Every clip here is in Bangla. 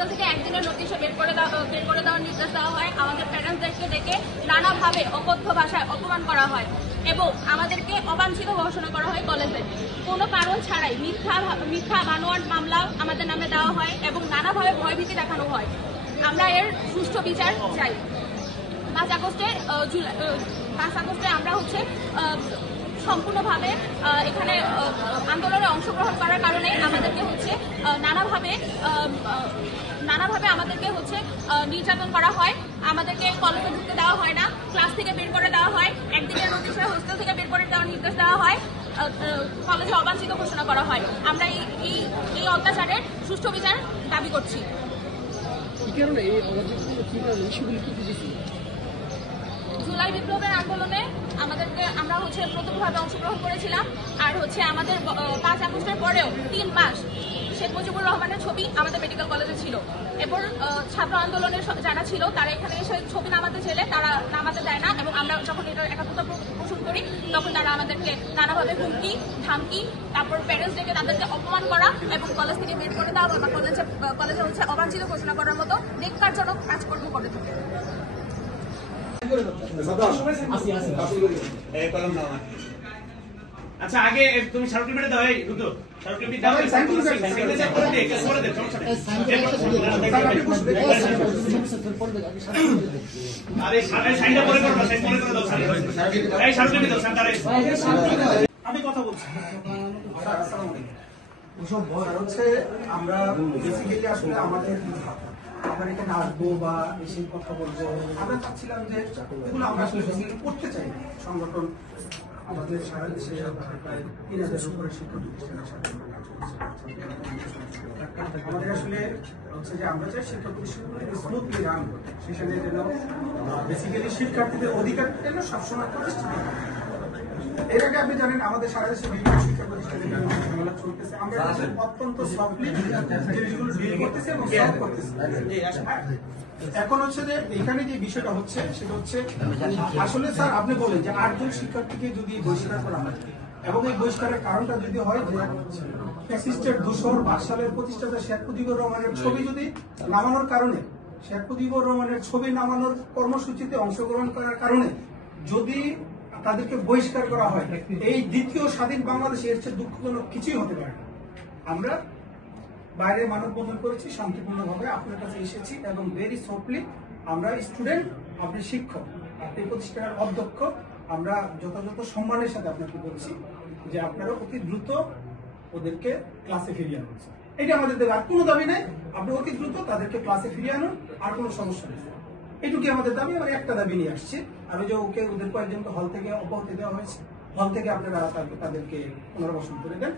হোস্টেল থেকে একদিনের নোটিশে বের করে দেওয়ার নির্দেশ দেওয়া হয়। আমাদের প্যারেন্টসদেরকে ডেকে নানাভাবে অকথ্য ভাষায় অপমান করা হয় এবং আমাদেরকে অবাঞ্ছিত ঘোষণা করা হয় কলেজে। কোনো কারণ ছাড়াই মিথ্যা বানোয়াট মামলা আমাদের নামে দেওয়া হয় এবং নানাভাবে ভয়ভীতি দেখানো হয়। আমরা এর সুষ্ঠু বিচার চাই। 5 আগস্টে আমরা সম্পূর্ণভাবে এখানে আন্দোলনে অংশগ্রহণ করার কারণে আমাদেরকে নানাভাবে আমাদেরকে নির্যাতন করা হয়। আমাদেরকে কলেজে ঢুকতে দেওয়া হয় না, ক্লাস থেকে বের করে দেওয়া হয়, একদিনের নোটিশে হোস্টেল থেকে বের করে দেওয়ার নির্দেশ দেওয়া হয়, কলেজে অবাঞ্ছিত ঘোষণা করা হয়। আমরা এই অত্যাচারের সুষ্ঠু বিচার দাবি করছি। জুলাই বিপ্লবের আন্দোলনে আমরা প্রত্যক্ষভাবে অংশগ্রহণ করেছিলাম। আর আমাদের 5 আগস্টের পরেও 3 মাস শেখ মুজিবুর রহমানের ছবি আমাদের মেডিকেল কলেজে ছিল। এরপর ছাত্র আন্দোলনের যারা ছিল তারা এখানে এসে ছবি নামাতে চাইলে তারা নামাতে দেয় না এবং আমরা যখন এটার একাত্মতা পোষণ করি তখন তারা আমাদেরকে নানাভাবে হুমকি ধামকি, তারপর প্যারেন্টস ডেকে তাদেরকে অপমান করা এবং কলেজ থেকে বের করে দেওয়া বা কলেজে অবাঞ্ছিত ঘোষণা করার মতো নেককারজনক কাজকর্ম করে থাকে। আচ্ছা, আগে তুমি স্মারকলিপিটা দাও। এই দুটো স্মারকলিপি দাও, করে দে সমস্যা নেই। আরে সাইনটা পরে করবা, সাইন পরে করে দাও। এই স্মারকলিপি দাও স্যার। আমি কথা বলছি। আসসালামু আলাইকুম। ওসব ভয় হচ্ছে আমরা বেসিক্যালি আসলে আমরা এখানে আসবো বা এসে কথা বলবো, আমরা চাচ্ছিলাম যে এগুলো আমরা আসলে করতে চাই। সংগঠন আমাদের সারা দেশে প্রায় 3000-এর উপরে শিক্ষক প্রতিষ্ঠানের সাথে আমাদের আসলে হচ্ছে যে আমরা চাই শিক্ষা প্রতিষ্ঠানগুলো স্মুথলি রান করতে, সেখানে যেন বেসিক্যালি শিক্ষার্থীদের অধিকার যেন সবসময় প্রতিষ্ঠিত। এর আগে আপনি জানেন আমাদের সারা দেশে বিভিন্ন শিক্ষা প্রতিষ্ঠানে ঝামেলা চলতেছে, আমরা অত্যন্ত সফটলি জিনিসগুলো ডিল করতেছি এবং সলভ করতেছি। এখন হচ্ছে যে এখানে যে বিষয়টা হচ্ছে সেটা হচ্ছে আসলে স্যার আপনি বলেন যে 8 জন শিক্ষার্থীকে যদি বহিষ্কার করা হয় এবং এই বহিষ্কারের কারণটা যদি হয় যে ফ্যাসিস্টের দোসর 22 সালের প্রতিষ্ঠাতা শেখ মুজিবুর রহমানের ছবি যদি নামানোর কারণে, শেখ মুজিবুর রহমানের ছবি নামানোর কর্মসূচিতে অংশগ্রহণ করার কারণে যদি তাদেরকে বহিষ্কার করা হয়, এই দ্বিতীয় স্বাধীন বাংলাদেশে এর চেয়ে দুঃখজনক কিছুই হতে পারে না। আমরা বাইরে মানববন্ধন করেছি, শান্তিপূর্ণভাবে আপনার কাছে এসেছি এবং ভেরি সফটলি আমরা স্টুডেন্ট, আপনি শিক্ষক, আপনি প্রতিষ্ঠানের অধ্যক্ষ, আমরা যথাযথ সম্মানের সাথে আপনাকে বলছি যে আপনারা অতি দ্রুত ওদেরকে ক্লাসে ফিরিয়ে আনুন। এটা আমাদের দাবি, আর কোনো দাবি নেই। আপনি অতি দ্রুত তাদেরকে ক্লাসে ফিরিয়ে আনুন, আর কোনো সমস্যা নেই। এইটুকু আমাদের দাবি। আমরা একটা দাবি নিয়ে আসছি, আর ওই যে ওদের কয়েকজনকে হল থেকে অব্যাহতি দেওয়া হয়েছে, হল থেকে আপনারা তাদেরকে পুনর্বাসন করে দেন।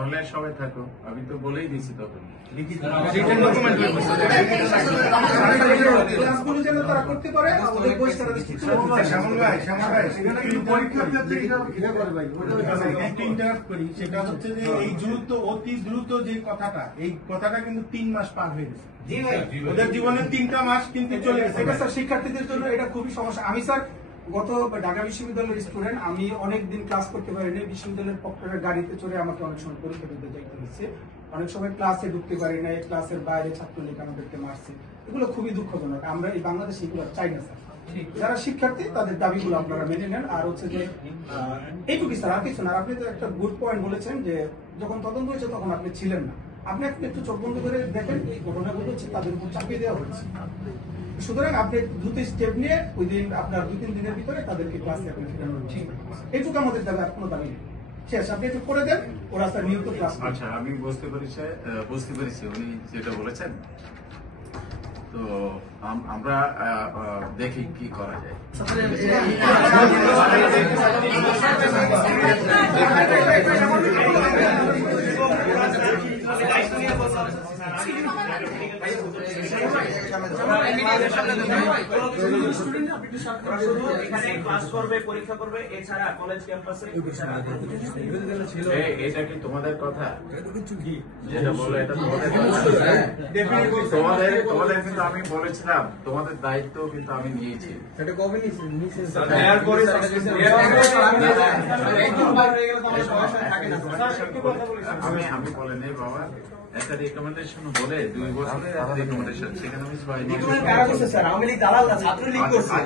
অনলাইন সবাই থাকো, আমি তো বলেই দিচ্ছি তখন ক্লাসগুলো যেন তারা করতে পারে। সেটা হচ্ছে যে এই দ্রুত, অতি দ্রুত যে কথাটা, এই কথাটা কিন্তু 3 মাস পার হয়ে গেছে। ওদের জীবনের 3টা মাস কিন্তু চলে গেছে। এটা স্যার শিক্ষার্থীদের জন্য এটা খুবই সমস্যা। আমি স্যার গত ঢাকা বিশ্ববিদ্যালয়ের স্টুডেন্ট, আমি অনেকদিন ক্লাস করতে পারিনি। বিশ্ববিদ্যালয়ের পক্ষের গাড়িতে চড়ে আমাকে অনেক সময় পরীক্ষা দিতে যাইতে হচ্ছে, অনেক সময় ক্লাসে ঢুকতে পারি না, ক্লাসের বাইরে ছাত্রলীগ আমাদেরকে মারছে। এগুলো খুবই দুঃখজনক। আমরা এই বাংলাদেশে এগুলো চাই না স্যার। যারা শিক্ষার্থী তাদের দাবিগুলো আপনারা মেনে নেন। আর হচ্ছে যে এইটুকু স্যার, আর কিছু না। আপনি তো একটা গুড পয়েন্ট বলেছেন যে যখন তদন্ত হয়েছে তখন আপনি ছিলেন না। আপনি একটু চোখ বন্ধ করে দেখেন, এই ঘটনাগুলো হচ্ছে তাদের উপর চাপিয়ে দেওয়া হয়েছে। সুতরাং আপনি দ্রুত স্টেপ নিয়ে ওই দিন আপনার 2-3 দিনের ভিতরে তাদেরকে ক্লাসে আপনি ফেরানো ঠিক। এইটুকু আমাদের দাবি, আর কোনো দাবি নেই। শেষ, আপনি একটু করে দেন, ওরা স্যার নিয়মিত ক্লাস। আচ্ছা, আমি বুঝতে পেরেছি উনি যেটা বলেছেন। তো আমরা দেখি কি করা যায়। স্টুডেন্ট ওরা শুধু এখানে ক্লাস করবে, পরীক্ষা করবে, এছাড়া কলেজ ক্যাম্পাসে এটা কি তোমাদের কথা? যেটা বললো এটা তোমাদের তোমাদের কিন্তু আমি বলেছিলাম, তোমাদের দায়িত্ব কিন্তু আমি নিয়েছি। আমি বলে নেই বাবা, একটা রিকমেন্ডেশন বলে 2 বছরের রিকমেন্ডেশন, সেখানে আমি 6 মাস। স্যার আওয়ামী লীগ দালাল না, ছাত্রলীগ করছে।